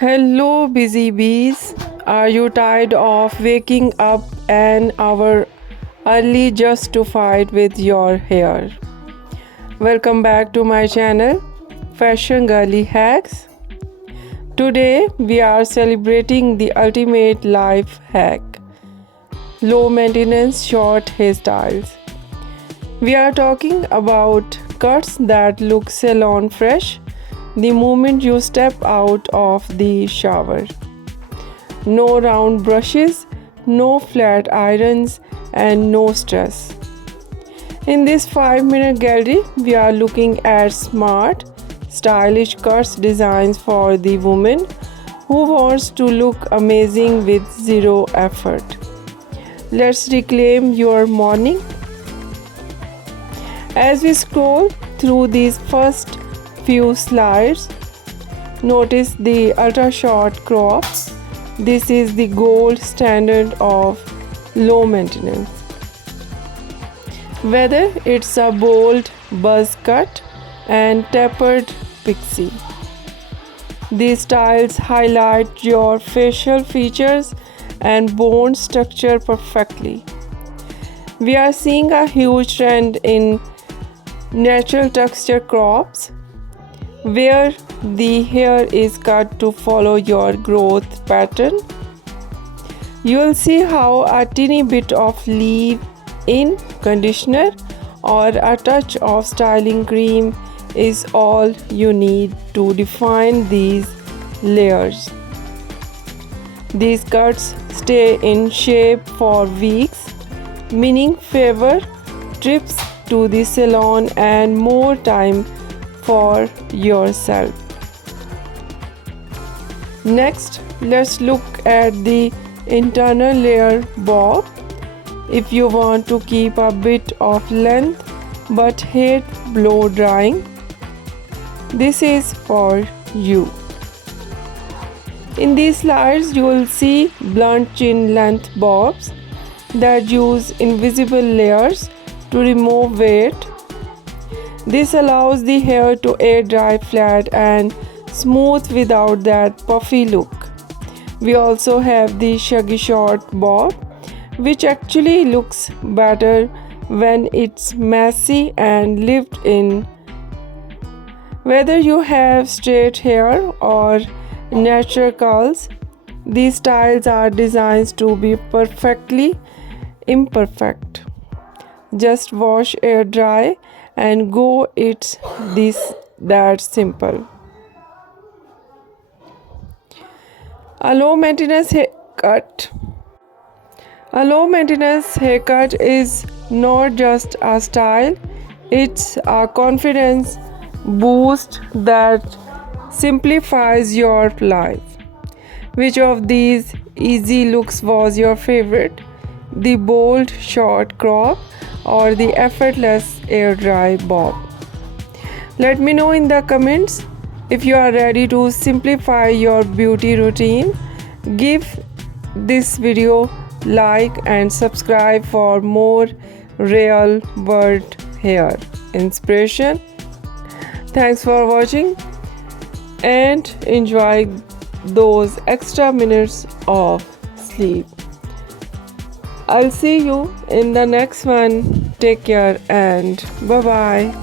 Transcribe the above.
Hello, busy bees. Are you tired of waking up an hour early just to fight with your hair? Welcome back to my channel, Fashion Girly Hacks. Today, we are celebrating the ultimate life hack, low maintenance short hairstyles. We are talking about cuts that look salon fresh the moment you step out of the shower. No round brushes, no flat irons, and no stress. In this 5-minute gallery, we are looking at smart, stylish cuts designs for the woman who wants to look amazing with zero effort. Let's reclaim your morning. As we scroll through these first few slides, notice the ultra short crop. This is the gold standard of low maintenance. Whether it's a bold buzz cut and tapered pixie, these styles highlight your facial features and bone structure perfectly. We are seeing a huge trend in natural texture crops, where the hair is cut to follow your growth pattern. You will see how a teeny bit of leave-in conditioner or a touch of styling cream is all you need to define these layers. These cuts stay in shape for weeks, meaning fewer trips to the salon and more time for yourself. Next, let's look at the internal layer bob. If you want to keep a bit of length but hate blow drying, this is for you. In these slides, you will see blunt chin length bobs that use invisible layers to remove weight. This allows the hair to air dry flat and smooth without that puffy look. We also have the shaggy short bob, which actually looks better when it's messy and lived in. Whether you have straight hair or natural curls, these styles are designed to be perfectly imperfect. Just wash, air dry, and go. It's that simple. A low maintenance haircut. A low maintenance haircut is not just a style, it's a confidence boost that simplifies your life. Which of these easy looks was your favorite? The bold short crop or the effortless air dry bob? Let me know in the comments. If you are ready to simplify your beauty routine, give this video like and subscribe for more real world hair inspiration. Thanks for watching and enjoy those extra minutes of sleep. I'll see you in the next one. Take care and bye bye.